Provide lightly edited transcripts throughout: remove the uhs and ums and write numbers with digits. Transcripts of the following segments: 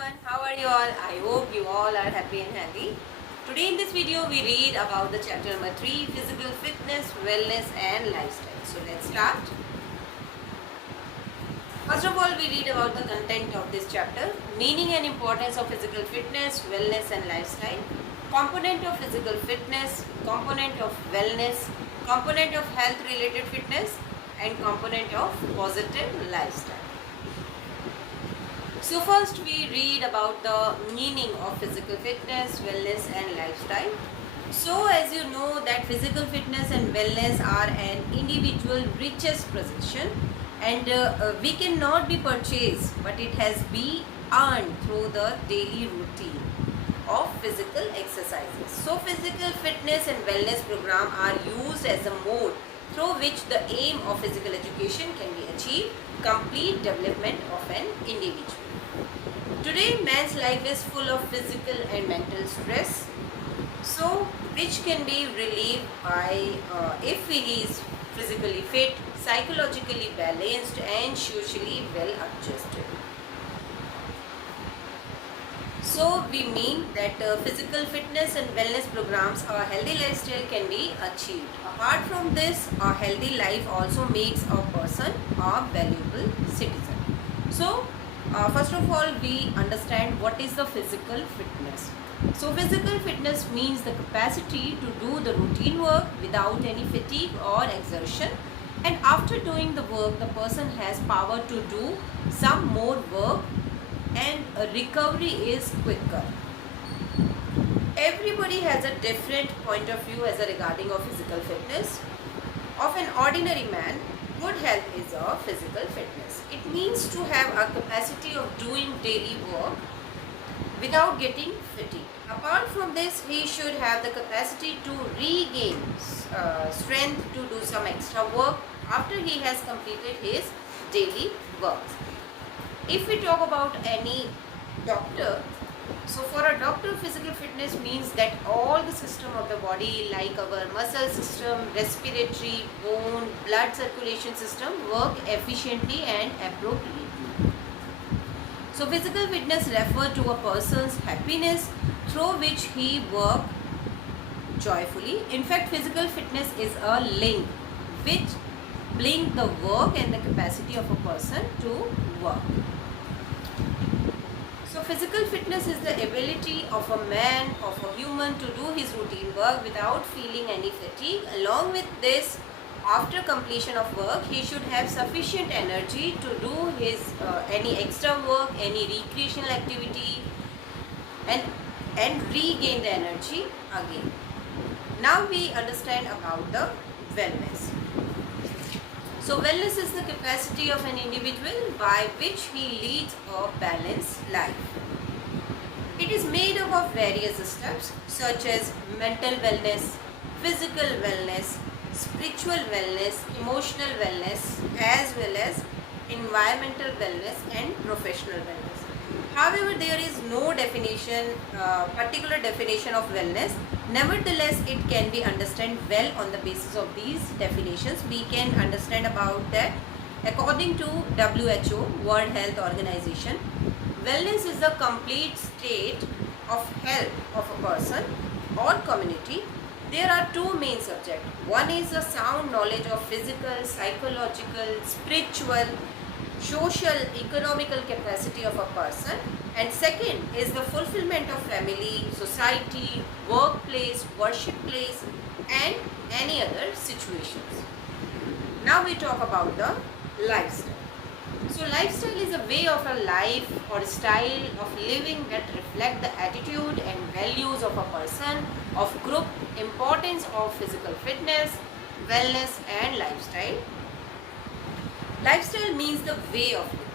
everyone, how are you all? I hope you all are happy and healthy. Today in this video we read about the chapter number 3, physical fitness, wellness and lifestyle. So let's start. First of all, we read about the content of this chapter, meaning and importance of physical fitness, wellness and lifestyle, component of physical fitness, component of wellness, component of health related fitness and component of positive lifestyle. So first we read about the meaning of physical fitness, wellness and lifestyle. So as you know that physical fitness and wellness are an individual richest possession and we cannot be purchased, but it has been earned through the daily routine of physical exercises. So physical fitness and wellness program are used as a mode through which the aim of physical education can be achieved, complete development of an individual. Today, man's life is full of physical and mental stress, so which can be relieved by if he is physically fit, psychologically balanced and socially well adjusted. So we mean that physical fitness and wellness programs, a healthy lifestyle can be achieved. Apart from this, a healthy life also makes a person a valuable citizen. So first of all, we understand what is the physical fitness. So physical fitness means the capacity to do the routine work without any fatigue or exertion, and after doing the work the person has power to do some more work and recovery is quicker. Everybody has a different point of view as regarding of physical fitness. Of an ordinary man, good health is a physical fitness. It means to have a capacity of doing daily work without getting fatigued. Apart from this, he should have the capacity to regain strength to do some extra work after he has completed his daily works. If we talk about any doctor, so for a doctor, physical fitness means that all the system of the body like our muscle system, respiratory, bone, blood circulation system work efficiently and appropriately. So physical fitness refers to a person's happiness through which he work joyfully. In fact, physical fitness is a link which link the work and the capacity of a person to work. So physical fitness is the ability of a man, of a human to do his routine work without feeling any fatigue. Along with this, after completion of work, he should have sufficient energy to do his any extra work, any recreational activity and regain the energy again. Now we understand about the wellness. So wellness is the capacity of an individual by which he leads a balanced life. It is made up of various steps such as mental wellness, physical wellness, spiritual wellness, emotional wellness, as well as environmental wellness and professional wellness. However, there is no definition, particular definition of wellness. Nevertheless, it can be understood well on the basis of these definitions. We can understand about that. According to WHO, World Health Organization, wellness is the complete state of health of a person or community. There are two main subjects. One is the sound knowledge of physical, psychological, spiritual, social, economical capacity of a person, and second is the fulfillment of family, society, workplace, worship place and any other situations. Now we talk about the lifestyle. So lifestyle is a way of a life or style of living that reflect the attitude and values of a person, of group, importance of physical fitness, wellness and lifestyle. Lifestyle means the way of living.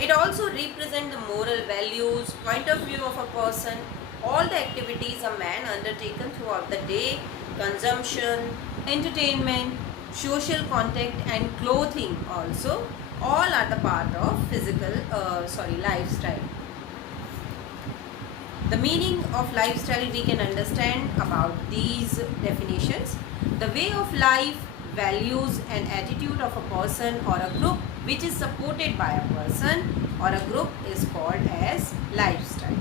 It also represents the moral values, point of view of a person, all the activities a man undertaken throughout the day, consumption, entertainment, social contact and clothing also, all are the part of lifestyle. The meaning of lifestyle we can understand about these definitions. The way of life values and attitude of a person or a group which is supported by a person or a group is called as lifestyle.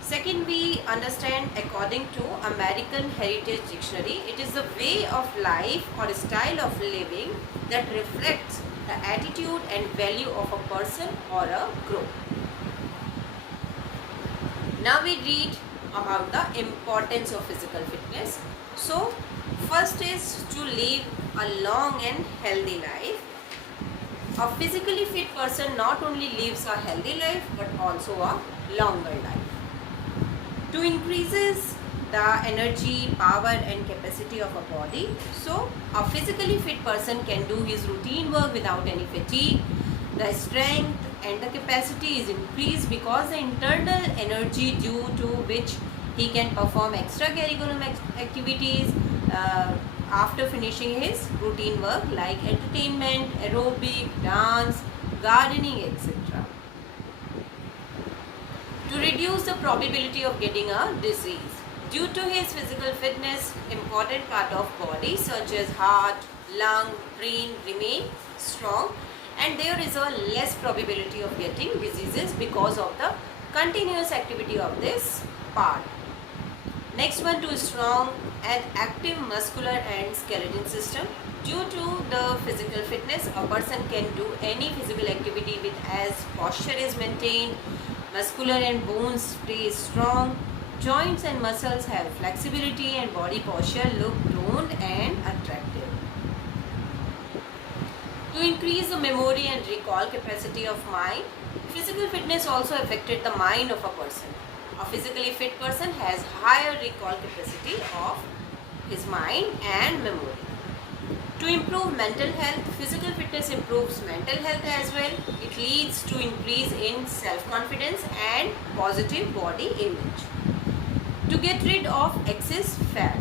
Second, we understand according to American Heritage Dictionary, it is a way of life or a style of living that reflects the attitude and value of a person or a group. Now we read about the importance of physical fitness. So, first is to live a long and healthy life. A physically fit person not only lives a healthy life but also a longer life. To increases the energy, power and capacity of a body. So, a physically fit person can do his routine work without any fatigue. The strength and the capacity is increased because the internal energy due to which he can perform extracurricular activities after finishing his routine work like entertainment, aerobic, dance, gardening, etc. To reduce the probability of getting a disease. Due to his physical fitness, important part of body such as heart, lung, brain remain strong and there is a less probability of getting diseases because of the continuous activity of this part. Next one, to strong and active muscular and skeleton system. Due to the physical fitness, a person can do any physical activity with as posture is maintained, muscular and bones stay strong, joints and muscles have flexibility and body posture look toned and attractive. To increase the memory and recall capacity of mind, physical fitness also affected the mind of a person. A physically fit person has higher recall capacity of his mind and memory. To improve mental health, physical fitness improves mental health as well. It leads to increase in self-confidence and positive body image. To get rid of excess fat.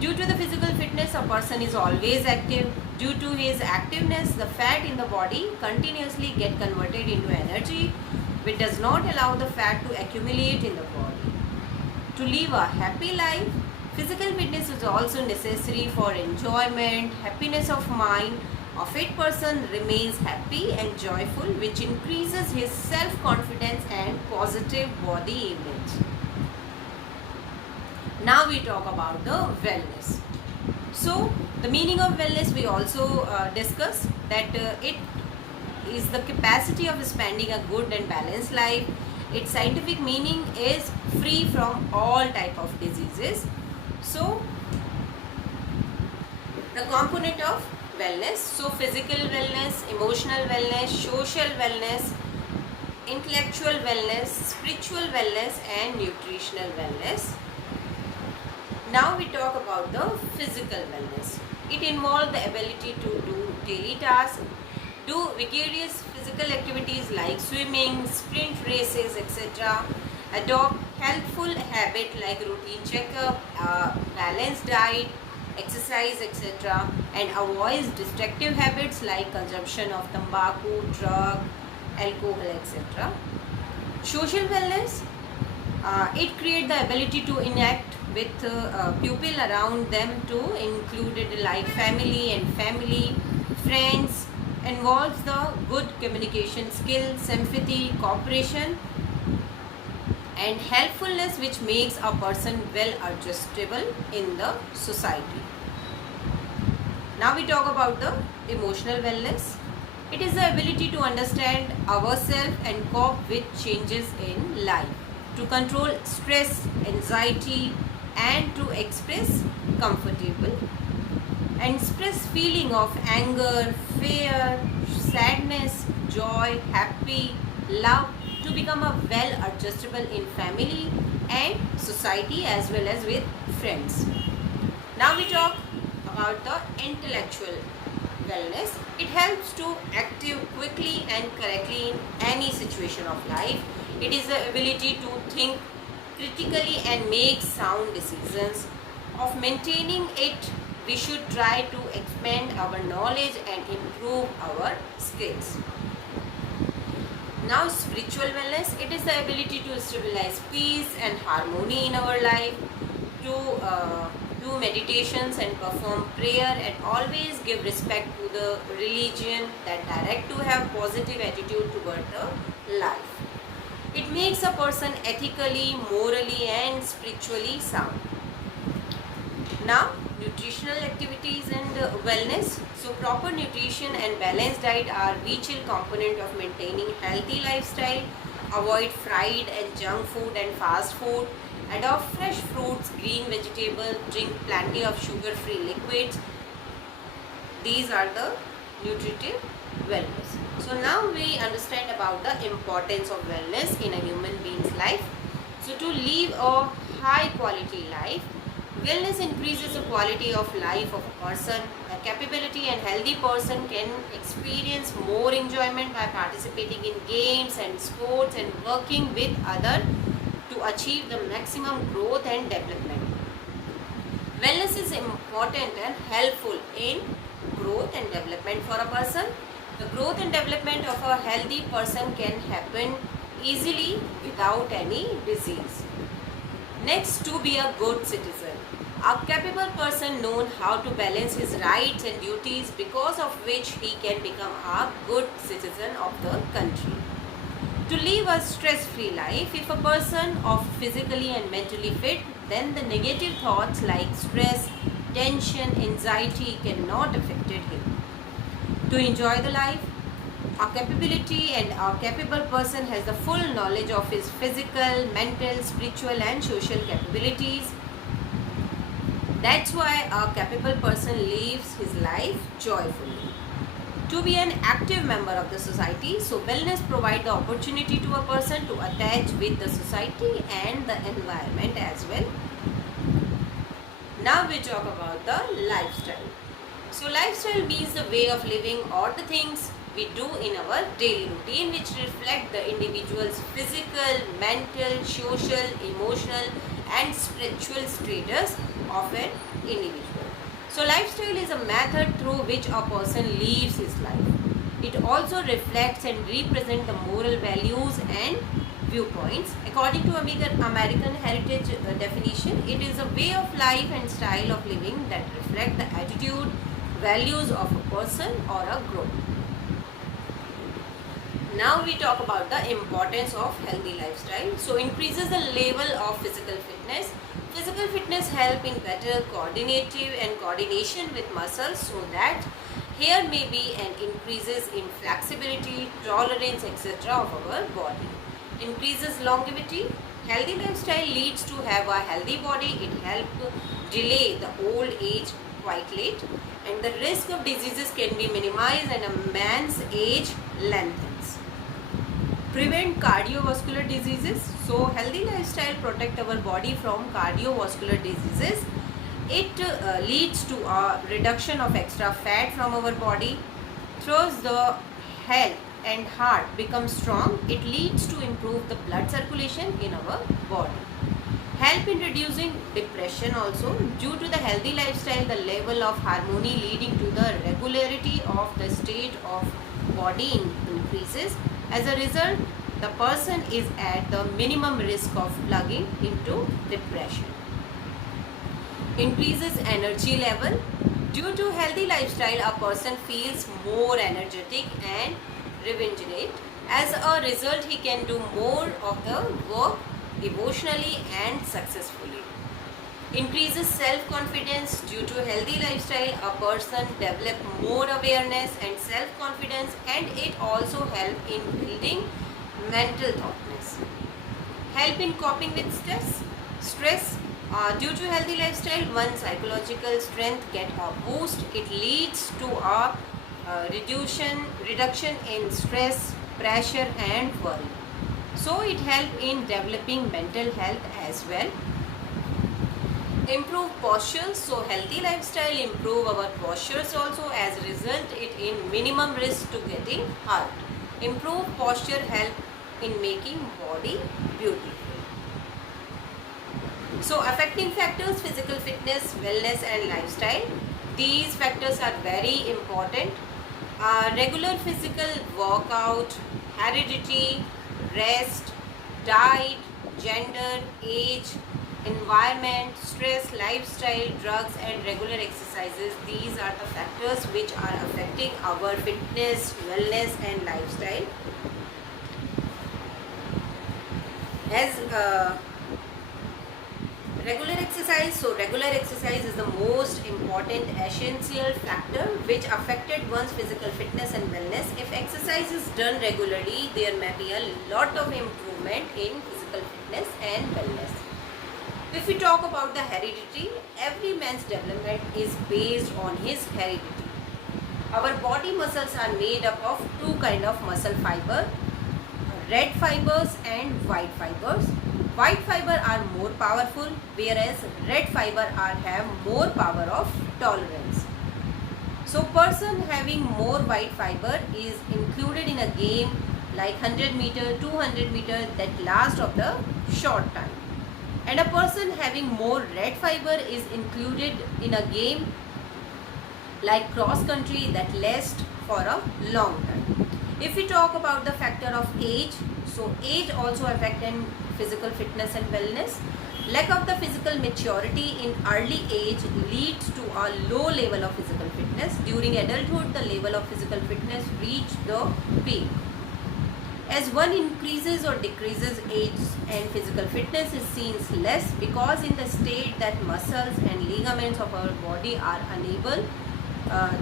Due to the physical fitness, a person is always active. Due to his activeness, the fat in the body continuously get converted into energy, which does not allow the fat to accumulate in the body. To live a happy life, physical fitness is also necessary for enjoyment, happiness of mind. A fit person remains happy and joyful, which increases his self-confidence and positive body image. Now we talk about the wellness. So, the meaning of wellness we also discuss that it is the capacity of spending a good and balanced life. Its scientific meaning is free from all type of diseases. So, the component of wellness, so physical wellness, emotional wellness, social wellness, intellectual wellness, spiritual wellness and nutritional wellness. Now we talk about the physical wellness. It involves the ability to do daily tasks, do vigorous physical activities like swimming, sprint races, etc. Adopt healthful habits like routine checkup, balanced diet, exercise, etc. and avoid destructive habits like consumption of tobacco, drug, alcohol, etc. Social wellness, it creates the ability to interact with people around them too, included like family, friends, involves the good communication skills, empathy, cooperation and helpfulness, which makes a person well adjustable in the society. Now we talk about the emotional wellness. It is the ability to understand ourselves and cope with changes in life, to control stress, anxiety and to express comfortable and express feeling of anger, fear, sadness, joy, happy, love, to become a well adjustable in family and society as well as with friends. Now we talk about the intellectual wellness. It helps to active quickly and correctly in any situation of life. It is the ability to think critically and make sound decisions. Of maintaining it, we should try to expand our knowledge and improve our skills. Now spiritual wellness, it is the ability to stabilize peace and harmony in our life, to do meditations and perform prayer, and always give respect to the religion that direct to have positive attitude toward the life. It makes a person ethically, morally and spiritually sound. Now, nutritional activities and wellness. So, proper nutrition and balanced diet are vital component of maintaining healthy lifestyle. Avoid fried and junk food and fast food. Adopt fresh fruits, green vegetables, drink plenty of sugar-free liquids. These are the nutritive wellness. So now we understand about the importance of wellness in a human being's life. So to live a high quality life, wellness increases the quality of life of a person. A capability and healthy person can experience more enjoyment by participating in games and sports and working with others to achieve the maximum growth and development. Wellness is important and helpful in growth and development for a person. The growth and development of a healthy person can happen easily without any disease. Next, to be a good citizen. A capable person knows how to balance his rights and duties, because of which he can become a good citizen of the country. To live a stress-free life, if a person is physically and mentally fit, then the negative thoughts like stress, tension, anxiety cannot affect him. To enjoy the life, a capability and a capable person has the full knowledge of his physical, mental, spiritual and social capabilities. That's why a capable person lives his life joyfully. To be an active member of the society, so wellness provides the opportunity to a person to attach with the society and the environment as well. Now we talk about the lifestyle. So lifestyle means the way of living or the things we do in our daily routine which reflect the individual's physical, mental, social, emotional and spiritual status of an individual. So lifestyle is a method through which a person lives his life. It also reflects and represents the moral values and viewpoints. According to American Heritage definition, it is a way of life and style of living that reflect the attitude, values of a person or a group. Now we talk about the importance of healthy lifestyle. So increases the level of physical fitness. Physical fitness help in better coordination with muscles, so that here may be an increases in flexibility, tolerance, etc. of our body. Increases longevity. Healthy lifestyle leads to have a healthy body. It helps delay the old age quite late, and the risk of diseases can be minimized and a man's age lengthens. Prevent cardiovascular diseases. So healthy lifestyle protect our body from cardiovascular diseases. It leads to a reduction of extra fat from our body. Throws the health and heart become strong. It leads to improve the blood circulation in our body. Help in reducing depression also. Due to the healthy lifestyle, the level of harmony leading to the regularity of the state of body increases. As a result, the person is at the minimum risk of plugging into depression. Increases energy level. Due to healthy lifestyle, a person feels more energetic and rejuvenate. As a result, he can do more of the work emotionally and successfully. Increases self-confidence. Due to healthy lifestyle, a person develop more awareness and self-confidence, and it also help in building mental toughness. Help in coping with stress. Due to healthy lifestyle, one's psychological strength get a boost. It leads to a reduction in stress, pressure and worry. So it helps in developing mental health as well. Improve posture. So healthy lifestyle improve our postures also. As a result, it in minimum risk to getting hurt. Improve posture help in making body beautiful. So affecting factors: physical fitness, wellness and lifestyle. These factors are very important. Regular physical workout, heredity, rest, diet, gender, age, environment, stress, lifestyle, drugs and regular exercises. These are the factors which are affecting our fitness, wellness and lifestyle. As regular exercise, so regular exercise is the most important essential factor which affected one's physical fitness and wellness. If exercise is done regularly, there may be a lot of improvement in physical fitness and wellness. If we talk about the heredity, every man's development is based on his heredity. Our body muscles are made up of two kind of muscle fiber, red fibers and white fibers. White fiber are more powerful, whereas red fiber have more power of tolerance. So person having more white fiber is included in a game like 100 meter, 200 meter that last of the short time. And a person having more red fiber is included in a game like cross country that lasts for a long time. If we talk about the factor of age, so age also affects in physical fitness and wellness. Lack of the physical maturity in early age leads to a low level of physical fitness. During adulthood, the level of physical fitness reaches the peak. As one increases or decreases age and physical fitness is seen less because in the state that muscles and ligaments of our body are unable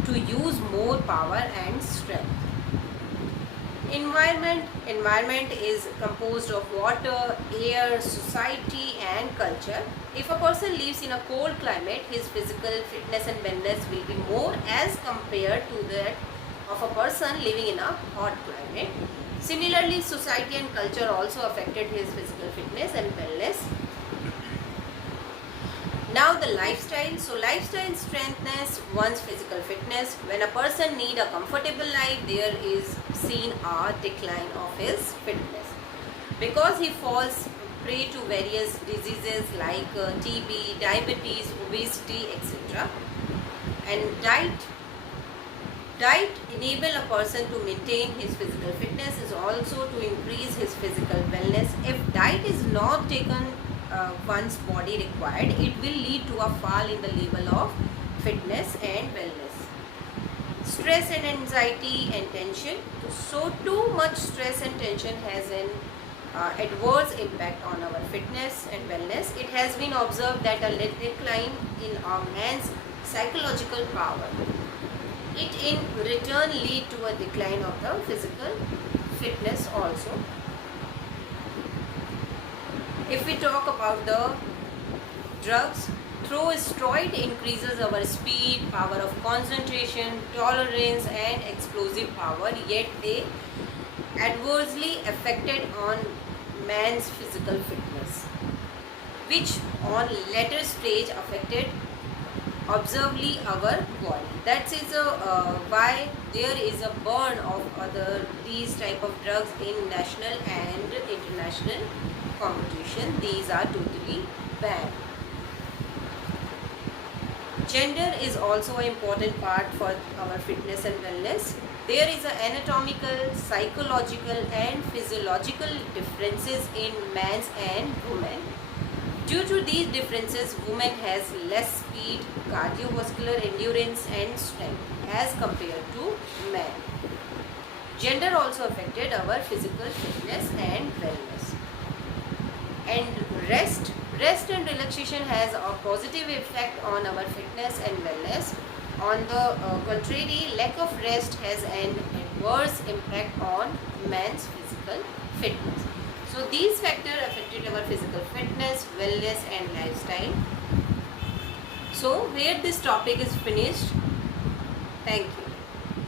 to use more power and strength. Environment is composed of water, air, society and culture. If a person lives in a cold climate, his physical fitness and wellness will be more as compared to that of a person living in a hot climate. Similarly, society and culture also affected his physical fitness and wellness. Now the lifestyle. So lifestyle strengthens one's physical fitness. When a person need a comfortable life, there is seen a decline of his fitness because he falls prey to various diseases like TB, diabetes, obesity, etc. And diet enable a person to maintain his physical fitness is also to increase his physical wellness. If diet is not taken one's body required, it will lead to a fall in the level of fitness and wellness. Stress and anxiety and tension. So too much stress and tension has an adverse impact on our fitness and wellness. It has been observed that a decline in a man's psychological power. It in return lead to a decline of the physical fitness also. If we talk about the drugs, though steroid increases our speed, power of concentration, tolerance and explosive power, yet they adversely affected on man's physical fitness, which on later stage affected observably our body. That is why there is a ban of these type of drugs in national and international competition. These are totally banned. Gender is also an important part for our fitness and wellness. There is an anatomical, psychological and physiological differences in men's and women. Due to these differences, women has less speed, cardiovascular endurance and strength as compared to men. Gender also affected our physical fitness and wellness. And rest and relaxation has a positive effect on our fitness and wellness. On the contrary, lack of rest has an adverse impact on man's physical fitness. So these factors affected our physical fitness, wellness and lifestyle. So here this topic is finished. Thank you.